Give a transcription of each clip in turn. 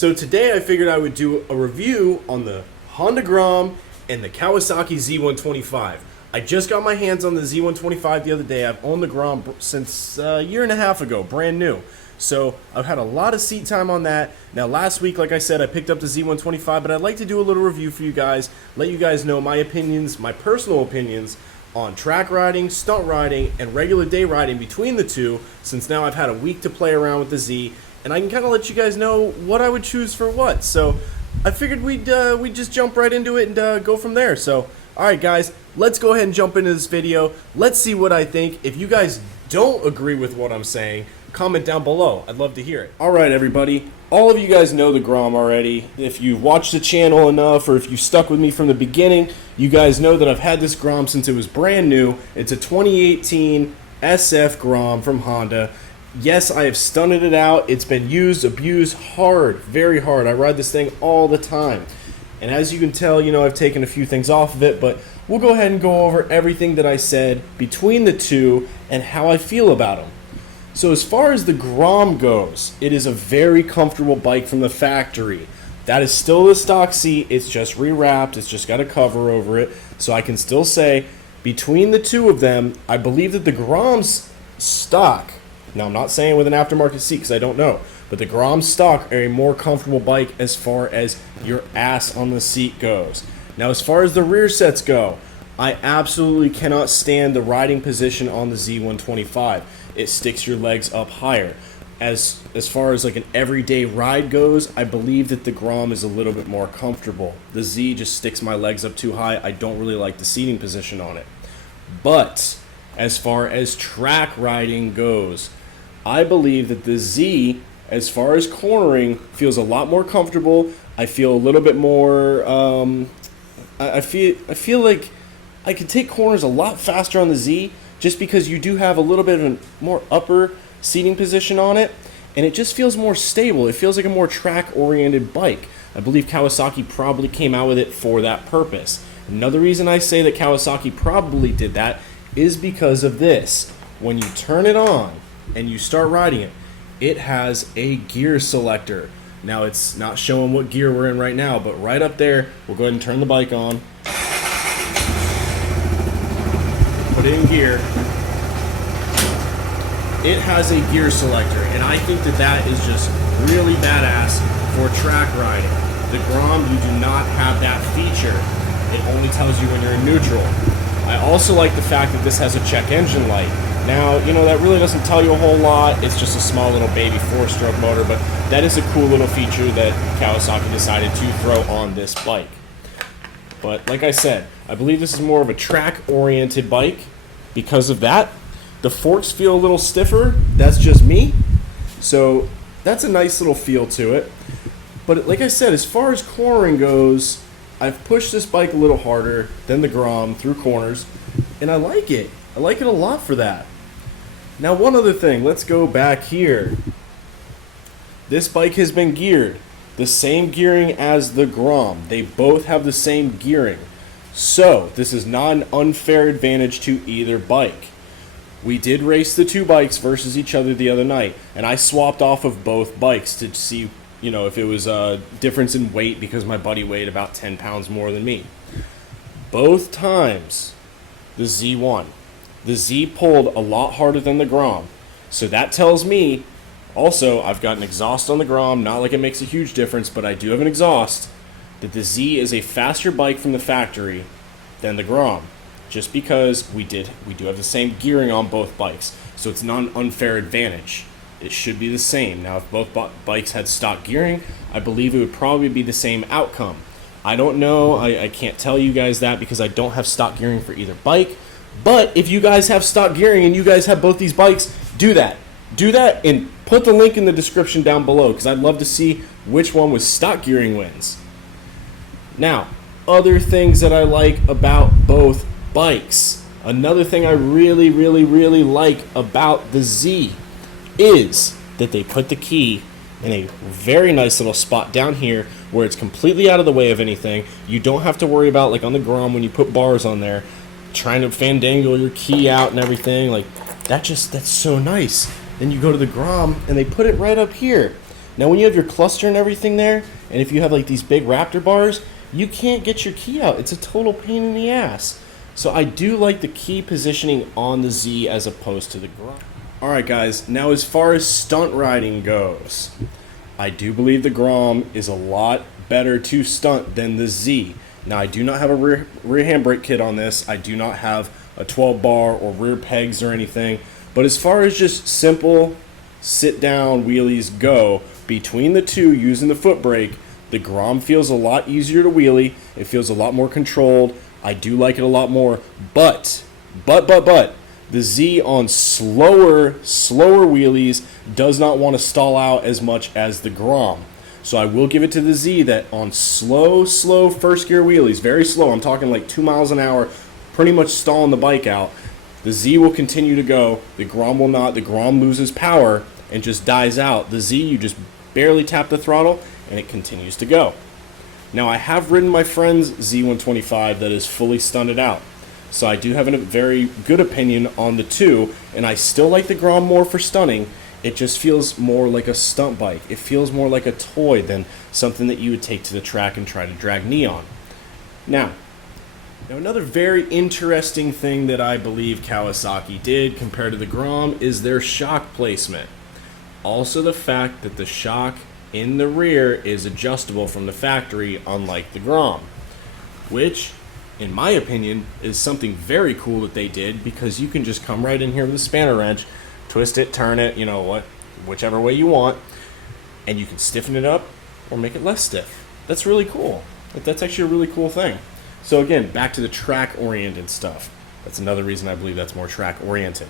So today I figured I would do a review on the Honda Grom and the Kawasaki Z125. I just got my hands on the Z125 the other day. I've owned the Grom since a year and a half ago, brand new. So I've had a lot of seat time on that. Now last week, like I said, I picked up the Z125, but I'd like to do a little review for you guys, let you guys know my opinions, my personal opinions on track riding, stunt riding, and regular day riding between the two, since now I've had a week to play around with the Z, and I can kind of let you guys know what I would choose for what. So I figured we'd just jump right into it and go from there. So alright guys, let's go ahead and jump into this video. Let's see what I think. If you guys don't agree with what I'm saying, comment down below. I'd love to hear it. Alright everybody, all of you guys know the Grom already. If you've watched the channel enough, or if you stuck with me from the beginning, you guys know that I've had this Grom since it was brand new. It's a 2018 SF Grom from Honda. Yes, I have stunted it out. It's been used, abused hard, very hard. I ride this thing all the time. And as you can tell, you know, I've taken a few things off of it, but we'll go ahead and go over everything that I said between the two and how I feel about them. So as far as the Grom goes, it is a very comfortable bike from the factory. That is still the stock seat. It's just rewrapped. It's just got a cover over it. So I can still say, between the two of them, I believe that the Grom's stock, now I'm not saying with an aftermarket seat because I don't know, but the Grom stock are a more comfortable bike as far as your ass on the seat goes. Now as far as the rear sets go, I absolutely cannot stand the riding position on the Z125. It sticks your legs up higher. As far as like an everyday ride goes, I believe that the Grom is a little bit more comfortable. The Z just sticks my legs up too high. I don't really like the seating position on it. But as far as track riding goes, I believe that the Z, as far as cornering, feels a lot more comfortable. I feel a little bit more, I feel like I could take corners a lot faster on the Z, just because you do have a little bit of a more upper seating position on it, and it just feels more stable. It feels like a more track-oriented bike. I believe Kawasaki probably came out with it for that purpose. Another reason I say that Kawasaki probably did that is because of this. When you turn it on and you start riding it, it has a gear selector. Now it's not showing what gear we're in right now, but right up there, we'll go ahead and turn the bike on. Put it in gear. It has a gear selector, and I think that that is just really badass for track riding. The Grom, you do not have that feature. It only tells you when you're in neutral. I also like the fact that this has a check engine light. Now, you know, that really doesn't tell you a whole lot. It's just a small little baby 4-stroke motor, but that is a cool little feature that Kawasaki decided to throw on this bike. But like I said, I believe this is more of a track-oriented bike. Because of that, the forks feel a little stiffer. That's just me. So that's a nice little feel to it. But like I said, as far as cornering goes, I've pushed this bike a little harder than the Grom through corners, and I like it. I like it a lot for that. Now one other thing, let's go back here. This bike has been geared. The same gearing as the Grom. They both have the same gearing. So this is not an unfair advantage to either bike. We did race the two bikes versus each other the other night, and I swapped off of both bikes to see, you know, if it was a difference in weight, because my buddy weighed about 10 pounds more than me. Both times, the Z won. The Z pulled a lot harder than the Grom. So that tells me, also, I've got an exhaust on the Grom, not like it makes a huge difference, but I do have an exhaust, that the Z is a faster bike from the factory than the Grom, just because we do have the same gearing on both bikes, so it's not an unfair advantage. It should be the same. Now, if both bikes had stock gearing, I believe it would probably be the same outcome. I don't know. I can't tell you guys that because I don't have stock gearing for either bike, but if you guys have stock gearing and you guys have both these bikes, do that. Do that and put the link in the description down below, because I'd love to see which one with stock gearing wins. Now, other things that I like about both bikes. Another thing I really, really, really like about the Z is that they put the key in a very nice little spot down here where it's completely out of the way of anything. You don't have to worry about, like on the Grom, when you put bars on there, trying to fandangle your key out and everything. Like, that's so nice. Then you go to the Grom and they put it right up here. Now when you have your cluster and everything there, and if you have like these big Raptor bars, you can't get your key out. It's a total pain in the ass. So I do like the key positioning on the Z as opposed to the Grom. Alright guys, now as far as stunt riding goes, I do believe the Grom is a lot better to stunt than the Z. Now I do not have a rear handbrake kit on this. I do not have a 12 bar or rear pegs or anything. But as far as just simple sit down wheelies go, between the two using the foot brake, the Grom feels a lot easier to wheelie. It feels a lot more controlled. I do like it a lot more. But the Z on slower wheelies does not want to stall out as much as the Grom. So I will give it to the Z that on slow first gear wheelies, very slow, I'm talking like 2 miles an hour, pretty much stalling the bike out, the Z will continue to go, the Grom will not. The Grom loses power and just dies out. The Z, you just barely tap the throttle and it continues to go. Now I have ridden my friend's Z125 that is fully stunted out. So I do have a very good opinion on the two, and I still like the Grom more for stunting. It just feels more like a stunt bike. It feels more like a toy than something that you would take to the track and try to drag knee on. Now another very interesting thing that I believe Kawasaki did compared to the Grom is their shock placement. Also the fact that the shock in the rear is adjustable from the factory, unlike the Grom, which in my opinion is something very cool that they did, because you can just come right in here with a spanner wrench, twist it, turn it, you know what, whichever way you want, and you can stiffen it up or make it less stiff. That's really cool. That's actually a really cool thing. So again, back to the track-oriented stuff. That's another reason I believe that's more track-oriented.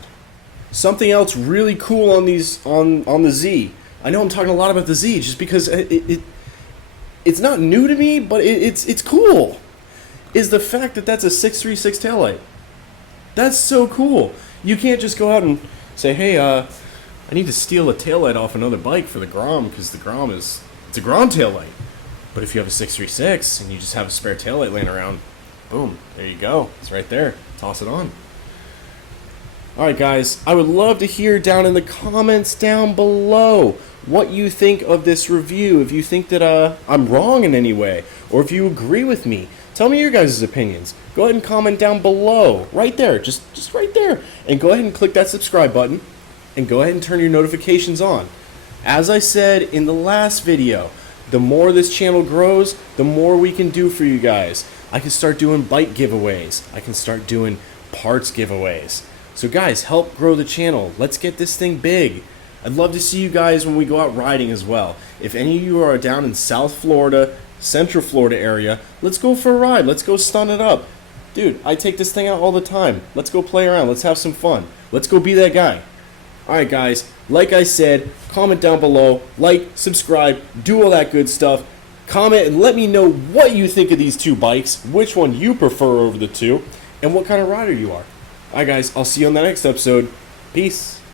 Something else really cool on these on the Z. I know I'm talking a lot about the Z just because it's not new to me, but it's cool. Is the fact that that's a 636 taillight. That's so cool. You can't just go out and say, hey, I need to steal a taillight off another bike for the Grom because the Grom it's a Grom taillight. But if you have a 636 and you just have a spare taillight laying around, boom, there you go. It's right there. Toss it on. Alright guys, I would love to hear down in the comments down below what you think of this review. If you think that I'm wrong in any way, or if you agree with me, tell me your guys' opinions. Go ahead and comment down below, right there, just right there. And go ahead and click that subscribe button, and go ahead and turn your notifications on. As I said in the last video, the more this channel grows, the more we can do for you guys. I can start doing bike giveaways. I can start doing parts giveaways. So guys, help grow the channel. Let's get this thing big. I'd love to see you guys when we go out riding as well. If any of you are down in South Florida, Central Florida area, let's go for a ride. Let's go stunt it up. Dude, I take this thing out all the time. Let's go play around. Let's have some fun. Let's go be that guy. Alright guys, like I said, comment down below, like, subscribe, do all that good stuff. Comment and let me know what you think of these two bikes, which one you prefer over the two, and what kind of rider you are. Alright guys, I'll see you on the next episode. Peace.